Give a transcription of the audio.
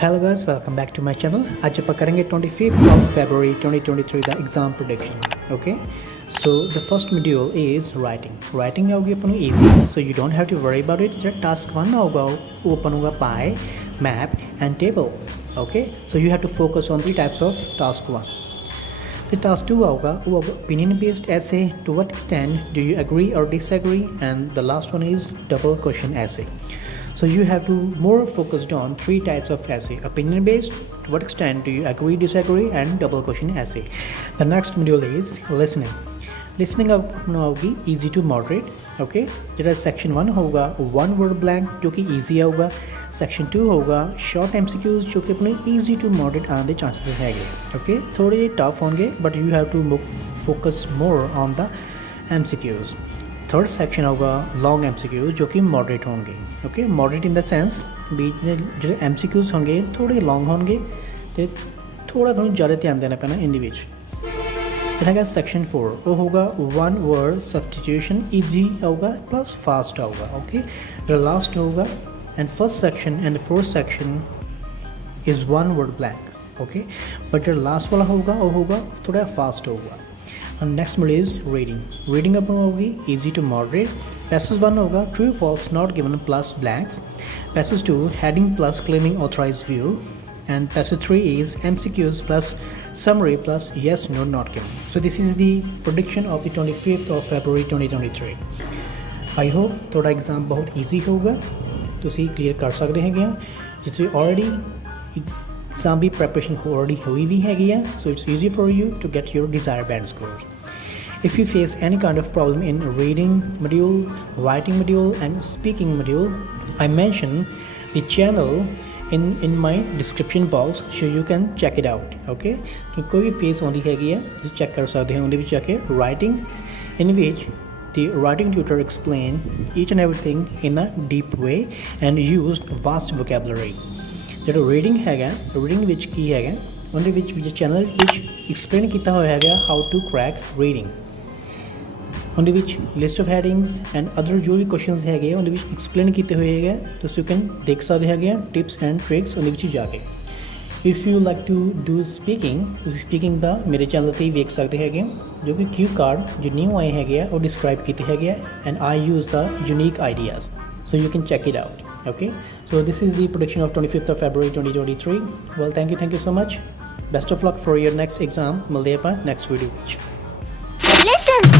Hello guys, welcome back to my channel. आज ਆਪਾਂ करेंगे 25th of February 2023 the exam prediction. Okay, so the first module is writing ਆਉਗੀ ਆਪਾਂ ਨੂੰ easy, so you don't have to worry about it. ਜਿਹੜਾ task 1 ਆਊਗਾ ਉਹ ਆਪਾਂ ਨੂੰ pie, map and table. Okay, so you have to focus on three types of task 1. The task 2 आऊगा वो opinion based essay. To what extent do you agree or disagree? And the last one is double question essay. So you have to more focused on three types of essay: opinion based, to what extent do you agree, disagree, and double question essay. The next module is listening अपना होगी easy to moderate. Okay, जरा section 1 होगा one word blank जो कि easy होगा. Section 2 होगा short MCQs जो कि अपने easy to moderate आने के chances है. Okay, थोड़े tough होंगे but you have to focus more on the MCQs. Third section होगा लॉन्ग MCQs जो कि मॉडरेट होंगे. Okay, moderate in the sense बीच में जो MCQs होंगे थोड़े लॉन्ग होंगे तो थोड़ा ज़्यादा ध्यान देना पैना इन विच. फिर है सेक्शन 4 वो होगा वन वर्ड सब्सटीट्यूशन ईजी होगा प्लस फास्ट होगा. ओके, जो लास्ट होगा and first section and fourth section is one word blank. Okay, but जो लास्ट वाला होगा वो होगा थोड़ा फास्ट होगा. And next module is reading अपन होगी easy to moderate. Passage 1 होगा true false not given plus blanks. Passage 2 heading plus claiming authorized view. And passage 3 is MCQs plus summary plus yes no not given. So this is the prediction of the 25th of February 2023. I hope थोड़ा exam बहुत easy होगा, तुसी clear कर सकते हैं. जिससे already exam भी preparation already हुई भी है, so it's easy for you to get your desired band scores. If you face any kind of problem in reading module, writing module and speaking module, I mention the channel in my description box so you can check it out. Okay, तो कोई भी face होनी है तो check कर सकते हैं उन्हें भी जाके. writing in which the writing tutor explain each and everything in a deep way and used vast vocabulary. जो रीडिंग हैगा रीडिंग विच की हैगा उनके विच चैनल विच एक्सप्लेन किया हुआ हैगा हाउ टू क्रैक रीडिंग. उनके which list of headings and other जो भी क्वेश्चंस हैगे उनके विच एक्सप्लेन किए हुए हैगे तो यू कैन देख सकते हैं टिप्स एंड ट्रिक्स उनके विच जाके. If you like to do speaking का मेरे चैनल पर देख सकते हैं जो कि क्यू कार्ड जो न्यू आए हैगे और डिस्क्राइब किए हैगे and I use the unique ideas. So you can check it out. Okay, so this is the prediction of 25th of February 2023. Well, thank you so much. Best of luck for your next exam. Maldepa next video. Listen.